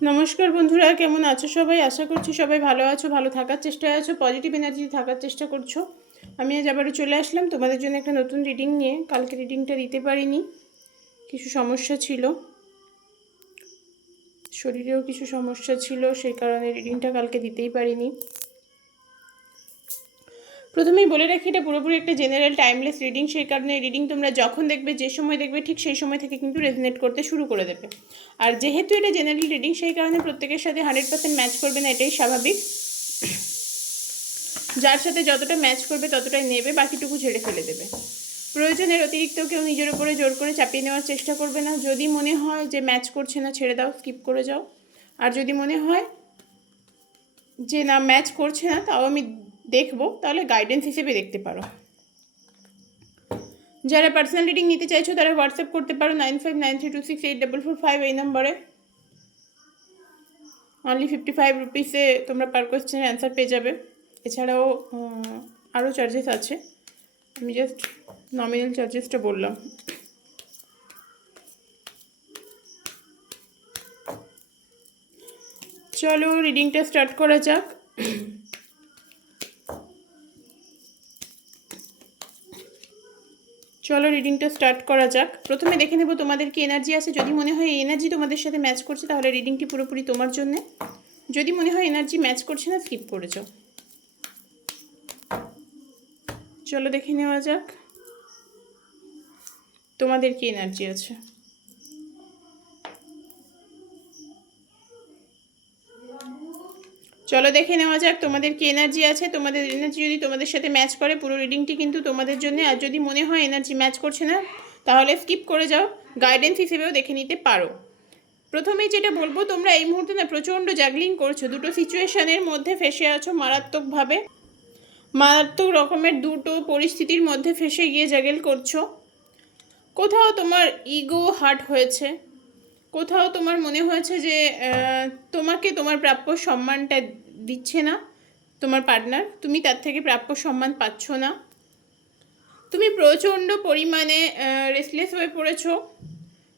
নমস্কার বন্ধুরা, কেমন আছো সবাই? আশা করছি সবাই ভালো আছো, ভালো থাকার চেষ্টায় আছো, পজিটিভ এনার্জি থাকার চেষ্টা করছো। আমি আজ আবারও চলে আসলাম তোমাদের জন্য একটা নতুন রিডিং নিয়ে। কালকে রিডিংটা দিতে পারিনি, কিছু সমস্যা ছিল, শরীরেও কিছু সমস্যা ছিল, সেই কারণে রিডিংটা কালকে দিতেই পারিনি। প্রথমেই বলে রাখি, এটা পুরোপুরি একটা জেনারেল টাইমলেস রিডিং, সেই কারণে রিডিং তোমরা যখন দেখবে, যে সময় দেখবে, ঠিক সেই সময় থেকে কিন্তু রেজনেট করতে শুরু করে দেবে। আর যেহেতু এটা জেনারেল রিডিং, সেই কারণে প্রত্যেকের সাথে 100% ম্যাচ করবে না, এটাই স্বাভাবিক। যার সাথে যতটা ম্যাচ করবে ততটাই নেবে, বাকিটুকু ছেড়ে ফেলে দেবে। প্রয়োজনের অতিরিক্ত কেউ নিজের উপরে জোর করে চাপিয়ে নেওয়ার চেষ্টা করবে না। যদি মনে হয় যে ম্যাচ করছে না, ছেড়ে দাও, স্কিপ করে যাও। আর যদি মনে হয় যে না ম্যাচ করছে না, তাও আমি দেখবো, তাহলে গাইডেন্স হিসেবে দেখতে পারো। যারা পার্সোনাল রিডিং নিতে চাইছো তারা হোয়াটসঅ্যাপ করতে পারো 9593268445 এই নম্বরে। অনলি 55 রুপিসে তোমরা পার কোয়েশ্চেনের অ্যান্সার পেয়ে যাবে। এছাড়াও আরও চার্জেস আছে, আমি জাস্ট নমিনাল চার্জেসটা বললাম। চলো রিডিংটা স্টার্ট করা যাক। প্রথমে দেখে নেব তোমাদের কি এনার্জি আছে। যদি মনে হয় এই এনার্জি তোমাদের সাথে ম্যাচ করছে, তাহলে রিডিংটি পুরোপুরি তোমার জন্য। যদি মনে হয় এনার্জি ম্যাচ করছে না, স্কিপ করে যাও। চলো দেখে নেওয়া যাক তোমাদের কি এনার্জি আছে। চলো দেখে নেওয়া যাক তোমাদের কি এনার্জি আছে। তোমাদের এনার্জি যদি তোমাদের সাথে ম্যাচ করে, পুরো রিডিংটি কিন্তু তোমাদের জন্য। আর যদি মনে হয় এনার্জি ম্যাচ করছে না, তাহলে স্কিপ করে যাও, গাইডেন্স হিসেবেও দেখে নিতে পারো। প্রথমেই যেটা বলবো, তোমরা এই মুহূর্তে না প্রচণ্ড জাগলিং করছো, দুটো সিচুয়েশনের মধ্যে ফেসে আছো মারাত্মক রকমের দুটো পরিস্থিতির মধ্যে ফেসে গিয়ে জাগেল করছো। কোথাও তোমার ইগো হার্ট হয়েছে, কোথাও তোমার মনে হয়েছে যে তোমাকে তোমার প্রাপ্য সম্মানটা দিচ্ছে না তোমার পার্টনার, তুমি তার থেকে প্রাপ্য সম্মান পাচ্ছ না। তুমি প্রচণ্ড পরিমাণে রেসলেস হয়ে পড়েছো,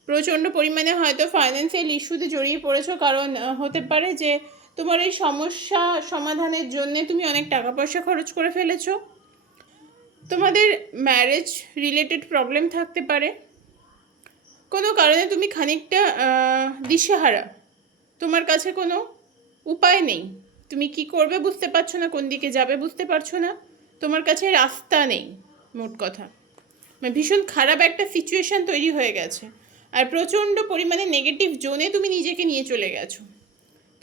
প্রচণ্ড পরিমাণে হয়তো ফাইন্যান্সিয়াল ইস্যুতে জড়িয়ে পড়েছো। কারণ হতে পারে যে তোমার এই সমস্যা সমাধানের জন্য তুমি অনেক টাকা পয়সা খরচ করে ফেলেছো। তোমাদের ম্যারেজ রিলেটেড প্রবলেম থাকতে পারে, কোনো কারণে তুমি খানিকটা দিশেহারা, তোমার কাছে কোনো উপায় নেই, তুমি কি করবে বুঝতে পারছো না, কোন দিকে যাবে বুঝতে পারছো না, তোমার কাছে রাস্তা নেই। মোট কথা মানে ভীষণ খারাপ একটা সিচুয়েশান তৈরি হয়ে গেছে। আর প্রচণ্ড পরিমাণে নেগেটিভ জোনে তুমি নিজেকে নিয়ে চলে গেছো,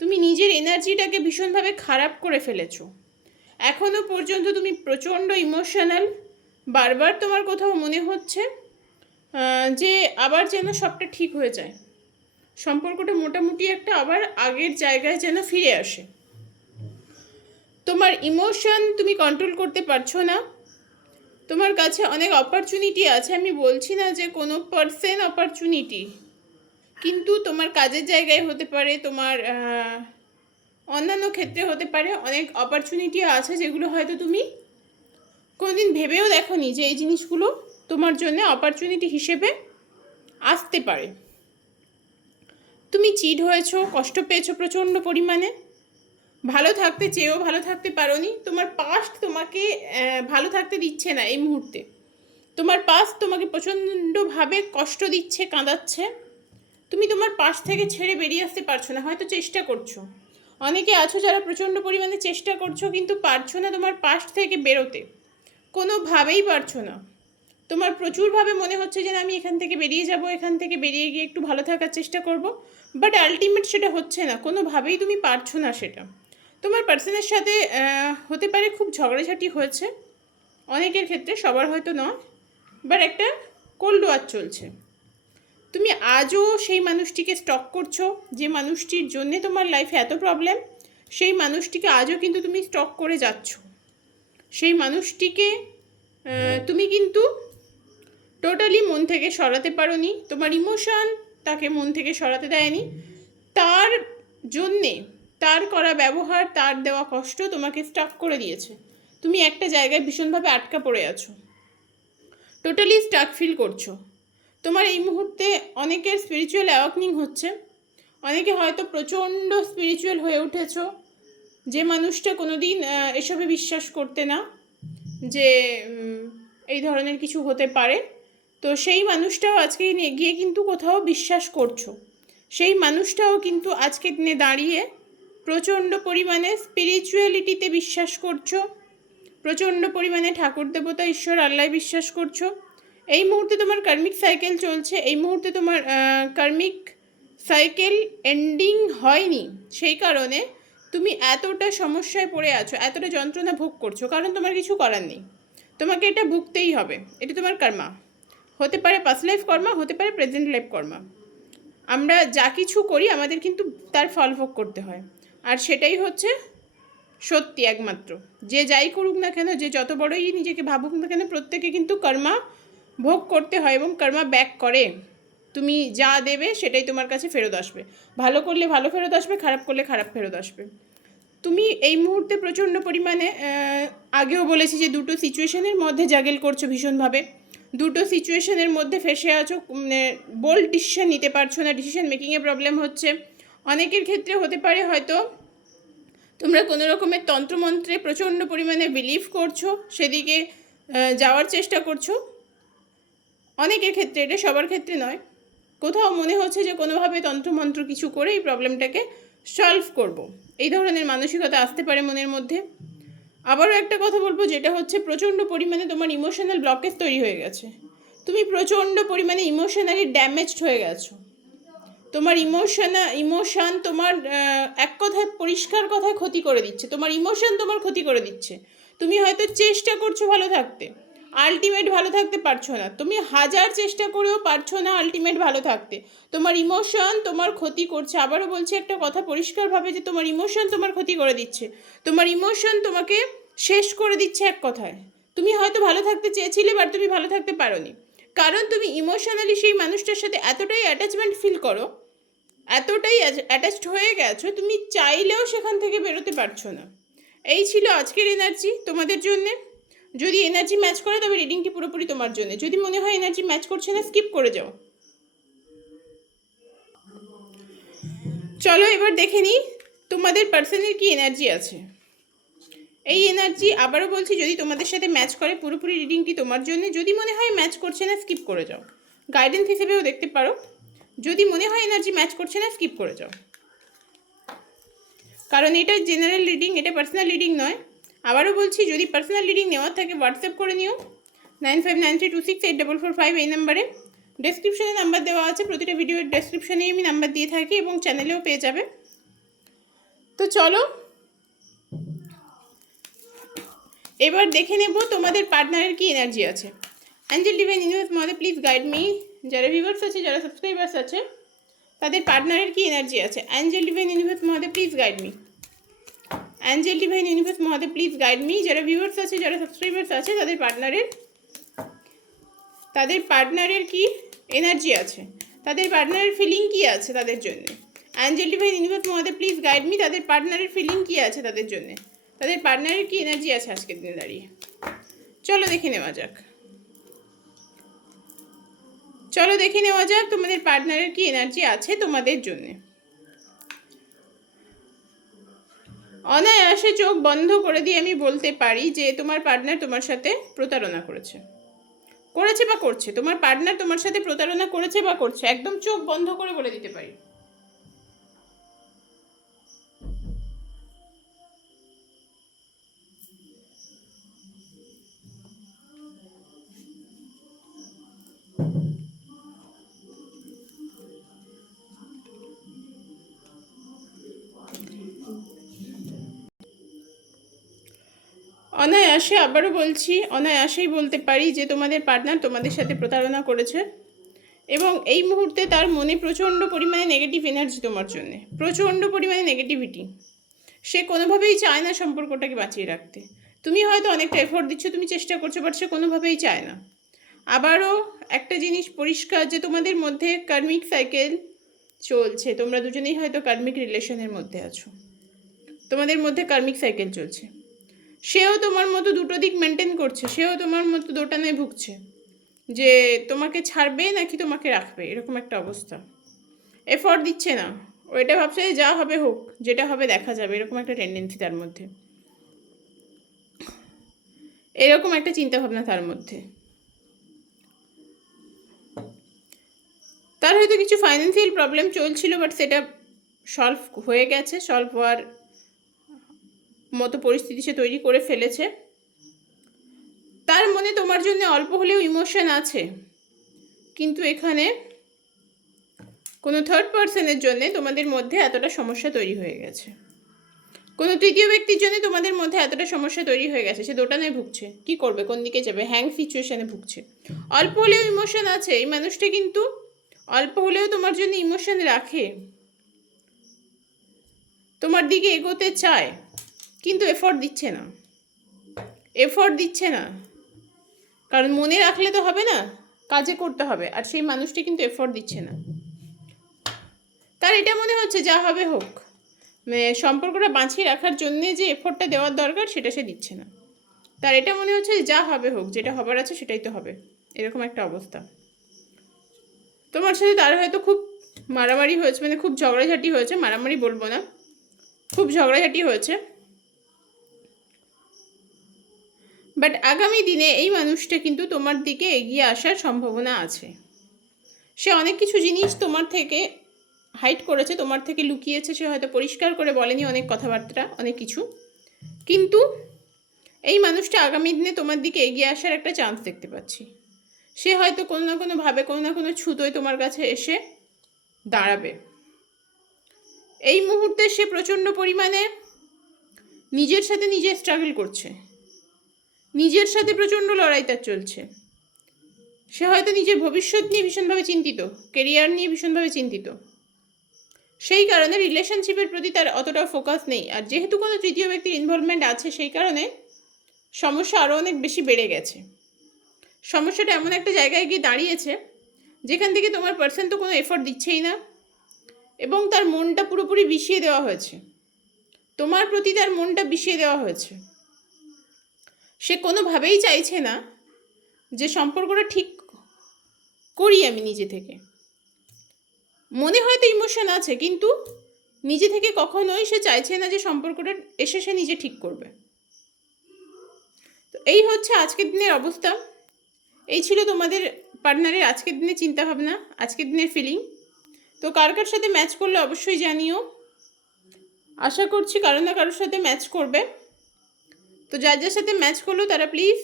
তুমি নিজের এনার্জিটাকে ভীষণভাবে খারাপ করে ফেলেছো। এখনও পর্যন্ত তুমি প্রচণ্ড ইমোশনাল, বারবার তোমার কোথাও মনে হচ্ছে যে আবার যেন সবটা ঠিক হয়ে যায়, সম্পর্কটা মোটামুটি একটা আবার আগের জায়গায় যেন ফিরে আসে। তোমার ইমোশন তুমি কন্ট্রোল করতে পারছো না। তোমার কাছে অনেক অপরচুনিটি আছে, আমি বলছি না যে কোনো পার্সেন্ট অপরচুনিটি, কিন্তু তোমার কাজের জায়গায় হতে পারে, তোমার অন্যান্য ক্ষেত্রে হতে পারে, অনেক অপরচুনিটি আছে যেগুলো হয়তো তুমি কোনোদিন ভেবেও দেখোনি যে এই জিনিসগুলো তোমার জন্য অপরচুনিটি হিসেবে আসতে পারে। তুমি চিট হয়েছো, কষ্ট পেয়েছো প্রচণ্ড পরিমাণে, ভালো থাকতে চেয়েও ভালো থাকতে পারোনি। তোমার পাস্ট তোমাকে ভালো থাকতে দিচ্ছে না এই মুহূর্তে, তোমার পাস্ট তোমাকে প্রচণ্ডভাবে কষ্ট দিচ্ছে, কাঁদাচ্ছে। তুমি তোমার পাশ থেকে ছেড়ে বেরিয়ে আসতে পারছো না, হয়তো চেষ্টা করছো, অনেকে আছো যারা প্রচণ্ড পরিমাণে চেষ্টা করছো কিন্তু পারছো না তোমার পাস্ট থেকে বেরোতে, কোনোভাবেই পারছো না। তোমার প্রচুরভাবে মনে হচ্ছে যে আমি এখান থেকে বেরিয়ে যাব, এখান থেকে বেরিয়ে গিয়ে একটু ভালো থাকার চেষ্টা করব, বাট আলটিমেট সেটা হচ্ছে না, কোনোভাবেই তুমি পারছো না সেটা। তোমার পার্সনের সাথে হতে পারে খুব ঝগড়াঝাটি হয়েছে, অনেকের ক্ষেত্রে, সবার হয়তো নয়, বাট একটা কোল্ড ওয়ার চলছে। তুমি আজও সেই মানুষটিকে স্টক করছো, যে মানুষটির জন্যে তোমার লাইফে এত প্রবলেম, সেই মানুষটিকে আজও কিন্তু তুমি স্টক করে যাচ্ছ। সেই মানুষটিকে তুমি কিন্তু টোটালি মন থেকে সরাতে পারোনি, তোমার ইমোশন তাকে মন থেকে সরাতে দেয়নি। তার জন্যে তার করা ব্যবহার, তার দেওয়া কষ্ট তোমাকে স্টাক করে দিয়েছে। তুমি একটা জায়গায় ভীষণভাবে আটকা পড়ে আছো, টোটালি স্টাক ফিল করছো। তোমার এই মুহূর্তে অনেকের স্পিরিচুয়াল অ্যাওয়াকনিং হচ্ছে, অনেকে হয়তো প্রচণ্ড স্পিরিচুয়াল হয়ে উঠেছো, যে মানুষটা কোনোদিন এসবে বিশ্বাস করতে না, যে এই ধরনের কিছু হতে পারে, তো সেই মানুষটাও আজকে গিয়ে কিন্তু কোথাও বিশ্বাস করছো। সেই মানুষটাও কিন্তু আজকের দিনে দাঁড়িয়ে প্রচণ্ড পরিমাণে স্পিরিচুয়ালিটিতে বিশ্বাস করছো, প্রচণ্ড পরিমাণে ঠাকুর দেবতা ঈশ্বর আল্লাহ বিশ্বাস করছো। এই মুহূর্তে তোমার কার্মিক সাইকেল চলছে, এই মুহূর্তে তোমার কার্মিক সাইকেল এন্ডিং হয়নি, সেই কারণে তুমি এতটা সমস্যায় পড়ে আছো, এতটা যন্ত্রণা ভোগ করছো, কারণ তোমার কিছু করার নেই, তোমাকে এটা ভুগতেই হবে। এটা তোমার কর্মা, হতে পারে পাস্ট লাইফ কর্মা, হতে পারে প্রেজেন্ট লাইফ কর্মা। আমরা যা কিছু করি আমাদের কিন্তু তার ফল ভোগ করতে হয়, আর সেটাই হচ্ছে সত্যি একমাত্র। যে যাই করুক না কেন, যে যত বড়ই নিজেকে ভাবুক না কেন, প্রত্যেকে কিন্তু কর্মা ভোগ করতে হয় এবং কর্মা ব্যাক করে। তুমি যা দেবে সেটাই তোমার কাছে ফেরত আসবে, ভালো করলে ভালো ফেরত আসবে, খারাপ করলে খারাপ ফেরত আসবে। তুমি এই মুহূর্তে প্রচণ্ড পরিমাণে আগেও বলেছি যে দুটো সিচুয়েশনের মধ্যে জাগেল করছো ভীষণভাবে, দুটো সিচুয়েশনের মধ্যে ফেসে আছো, বোল্ড ডিসিশন নিতে পারছো না, ডিসিশন মেকিংয়ে প্রবলেম হচ্ছে। অনেকের ক্ষেত্রে হতে পারে হয়তো তোমরা কোনো রকমের তন্ত্রমন্ত্রে প্রচণ্ড পরিমাণে বিলিভ করছো, সেদিকে যাওয়ার চেষ্টা করছো। অনেকের ক্ষেত্রে, এটা সবার ক্ষেত্রে নয়, কোথাও মনে হচ্ছে যে কোনোভাবে তন্ত্রমন্ত্র কিছু করে এই প্রবলেমটাকে সলভ করব, এই ধরনের মানসিকতা আসতে পারে মনের মধ্যে। আবারও একটা কথা বলবো, যেটা হচ্ছে প্রচণ্ড পরিমাণে তোমার ইমোশনাল ব্লকেজ তৈরি হয়ে গেছে, তুমি প্রচণ্ড পরিমাণে ইমোশনালি ড্যামেজড হয়ে গেছো। তোমার ইমোশন তোমার এক কথায়, পরিষ্কার কথায় ক্ষতি করে দিচ্ছে, তোমার ইমোশন তোমার ক্ষতি করে দিচ্ছে। তুমি হয়তো চেষ্টা করছো ভালো থাকতে, আলটিমেট ভালো থাকতে পারছো না, তুমি হাজার চেষ্টা করেও পারছো না আলটিমেট ভালো থাকতে, তোমার ইমোশন তোমার ক্ষতি করছে। আবারও বলছি একটা কথা পরিষ্কারভাবে, যে তোমার ইমোশন তোমার ক্ষতি করে দিচ্ছে, তোমার ইমোশন তোমাকে শেষ করে দিচ্ছে এক কথায়। তুমি হয়তো ভালো থাকতে চেয়েছিলে, বাট তুমি ভালো থাকতে পারোনি, কারণ তুমি ইমোশনালি সেই মানুষটার সাথে এতটাই অ্যাটাচমেন্ট ফিল করো, এতটাই অ্যাটাচড হয়ে গেছো, তুমি চাইলেও সেখান থেকে বেরোতে পারছো না। এই ছিল আজকের এনার্জি তোমাদের জন্যে। যদি এনার্জি ম্যাচ করে তবে রিডিংটি পুরোপুরি তোমার জন্য, যদি মনে হয় এনার্জি ম্যাচ করছে না, স্কিপ করে যাও। চলো এবার দেখে নিই তোমাদের পার্সনের কি এনার্জি আছে। এই এনার্জি আবারও বলছি, যদি তোমাদের সাথে ম্যাচ করে পুরোপুরি রিডিংটি তোমার জন্য, যদি মনে হয় ম্যাচ করছে না, স্কিপ করে যাও। গাইডেন্স হিসেবেও দেখতে পারো, যদি মনে হয় এনার্জি ম্যাচ করছে না, স্কিপ করে যাও, কারণ এটা জেনারেল রিডিং, এটা পার্সোনাল রিডিং নয়। আবারও বলছি, যদি পার্সোনাল রিডিং নেওয়ার থাকে হোয়াটসঅ্যাপ করে নিও 9593268445 এই নাম্বারে। ডেসক্রিপশনে নাম্বার দেওয়া আছে, প্রতিটা ভিডিওর ডেসক্রিপশনেই আমি নাম্বার দিয়ে থাকি এবং চ্যানেলেও পেয়ে যাবে। তো চলো এবার দেখে নেব তোমাদের পার্টনারের কি এনার্জি আছে। অ্যাঞ্জেল ডিভাইন ইউনিভার্স মধ্যে প্লিজ গাইড মি, যারা ভিউয়ার্স আছে, যারা সাবস্ক্রাইবার্স আছে, তাদের পার্টনারের কি এনার্জি আছে। অ্যাঞ্জেল ডিভাইন ইউনিভার্স মধ্যে please guide me, Angel divine universe মধ্যে প্লিজ গাইড মি, যারা ভিউয়ার্স আছে, যারা সাবস্ক্রাইবার্স আছে, তাদের পার্টনারের কি এনার্জি আছে, তাদের পার্টনারের ফিলিং কি আছে তাদের জন্য। অ্যাঞ্জেল ডিভাইন ইউনিভার্স মধ্যে প্লিজ গাইড মি, তাদের পার্টনারের ফিলিং কি আছে তাদের জন্য, তাদের পার্টনারের কি এনার্জি আছে আজকের দিনে দাঁড়িয়ে। চলো দেখে নেওয়া যাক, চলো দেখে নেওয়া যাক তোমাদের পার্টনারের কি এনার্জি আছে তোমাদের জন্য। অনায়াসে চোখ বন্ধ করে দিয়ে আমি বলতে পারি যে তোমার পার্টনার তোমার সাথে প্রতারণা করেছে বা করছে, তোমার পার্টনার তোমার সাথে প্রতারণা করেছে বা করছে, একদম চোখ বন্ধ করে বলে দিতে পারি। অনায়াসে, আবারও বলছি, অনায়াসেই বলতে পারি যে তোমাদের পার্টনার তোমাদের সাথে প্রতারণা করেছে এবং এই মুহূর্তে তার মনে প্রচণ্ড পরিমাণে নেগেটিভ এনার্জি তোমার জন্য, প্রচণ্ড পরিমাণে নেগেটিভিটি। সে কোনোভাবেই চায় না সম্পর্কটাকে বাঁচিয়ে রাখতে। তুমি হয়তো অনেকটা এফোর্ট দিচ্ছ, তুমি চেষ্টা করছো, বাট সে কোনোভাবেই চায় না। আবারও একটা জিনিস পরিষ্কার, যে তোমাদের মধ্যে কার্মিক সাইকেল চলছে, তোমরা দুজনেই হয়তো কার্মিক রিলেশনের মধ্যে আছো, তোমাদের মধ্যে কার্মিক সাইকেল চলছে। সেও তোমার মতো দুটো দিক মেনটেন করছে, সেও তোমার মতো দোটানায় ভুগছে, যে তোমাকে ছাড়বে নাকি তোমাকে রাখবে, এরকম একটা অবস্থা। এফোর্ট দিচ্ছে না, ওইটা ভাবছে যে যা হবে হোক, যেটা হবে দেখা যাবে, এরকম একটা টেন্ডেন্সি তার মধ্যে, এরকম একটা চিন্তাভাবনা তার মধ্যে। তার হয়তো কিছু ফাইন্যান্সিয়াল প্রবলেম চলছিল, বাট সেটা সলভ হয়ে গেছে, সলভ হওয়ার মতো পরিস্থিতি সে তৈরি করে ফেলেছে। তার মনে তোমার জন্য অল্প হলেও ইমোশন আছে, কিন্তু এখানে কোনো থার্ড পার্সনের জন্য তোমাদের মধ্যে এতটা সমস্যা তৈরি হয়ে গেছে, কোনো তৃতীয় ব্যক্তির জন্য তোমাদের মধ্যে এতটা সমস্যা তৈরি হয়ে গেছে, সে দোটানায় ভুগছে, কি করবে, কোন দিকে যাবে, হ্যাং সিচুয়েশনে ভুগছে। অল্প হলেও ইমোশন আছে, এই মানুষটা কিন্তু অল্প হলেও তোমার জন্য ইমোশন রাখে, তোমার দিকে এগোতে চায়, কিন্তু এফোর্ট দিচ্ছে না, এফোর্ট দিচ্ছে না, কারণ মনে রাখলে তো হবে না, কাজে করতে হবে, আর সেই মানুষটি কিন্তু এফোর্ট দিচ্ছে না। তার এটা মনে হচ্ছে যা হবে হোক, মানে সম্পর্কটা বাঁচিয়ে রাখার জন্যে যে এফোর্টটা দেওয়ার দরকার সেটা সে দিচ্ছে না। তার এটা মনে হচ্ছে যা হবে হোক, যেটা হবার আছে সেটাই তো হবে, এরকম একটা অবস্থা। তোমার সাথে তার হয়তো খুব মারামারি হয়েছে, মানে খুব ঝগড়াঝাটি হয়েছে, মারামারি বলবো না, খুব ঝগড়াঝাটি হয়েছে। বাট আগামী দিনে এই মানুষটা কিন্তু তোমার দিকে এগিয়ে আসার সম্ভাবনা আছে। সে অনেক কিছু জিনিস তোমার থেকে হাইড করেছে, তোমার থেকে লুকিয়েছে, সে হয়তো পরিষ্কার করে বলেনি অনেক কথাবার্তা, অনেক কিছু, কিন্তু এই মানুষটা আগামী দিনে তোমার দিকে এগিয়ে আসার একটা চান্স দেখতে পাচ্ছি। সে হয়তো কোনো না কোনোভাবে, কোনো না কোনো ছুতোয় তোমার কাছে এসে দাঁড়াবে। এই মুহূর্তে সে প্রচণ্ড পরিমাণে নিজের সাথে নিজে স্ট্রাগল করছে, নিজের সাথে প্রচণ্ড লড়াই তার চলছে। সে হয়তো নিজের ভবিষ্যৎ নিয়ে ভীষণভাবে চিন্তিত, কেরিয়ার নিয়ে ভীষণভাবে চিন্তিত, সেই কারণে রিলেশনশিপের প্রতি তার অতটা ফোকাস নেই। আর যেহেতু কোনো তৃতীয় ব্যক্তির ইনভলভমেন্ট আছে, সেই কারণে সমস্যা আরও অনেক বেশি বেড়ে গেছে। সমস্যাটা এমন একটা জায়গায় গিয়ে দাঁড়িয়েছে যেখান থেকে তোমার পার্সন তো কোনো এফোর্ট দিচ্ছেই না, এবং তার মনটা পুরোপুরি বিষিয়ে দেওয়া হয়েছে, তোমার প্রতি তার মনটা বিষিয়ে দেওয়া হয়েছে। সে কোনোভাবেই চাইছে না যে সম্পর্কটা ঠিক করি আমি নিজে থেকে। মনে হয়তো ইমোশন আছে, কিন্তু নিজে থেকে কখনোই সে চাইছে না যে সম্পর্কটা এসে সে নিজে ঠিক করবে। তো এই হচ্ছে আজকের দিনের অবস্থা, এই ছিল তোমাদের পার্টনারের আজকের দিনের চিন্তাভাবনা, আজকের দিনের ফিলিং। তো কার কার সাথে ম্যাচ করলে অবশ্যই জানিও, আশা করছি কারো না কারোর সাথে ম্যাচ করবে। তো যার যার সাথে ম্যাচ করলো তারা প্লিজ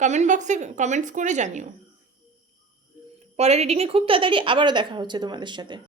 কমেন্ট বক্সে কমেন্টস করে জানিও। পরের রিডিংয়ে খুব তাড়াতাড়ি আবারও দেখা হচ্ছে তোমাদের সাথে।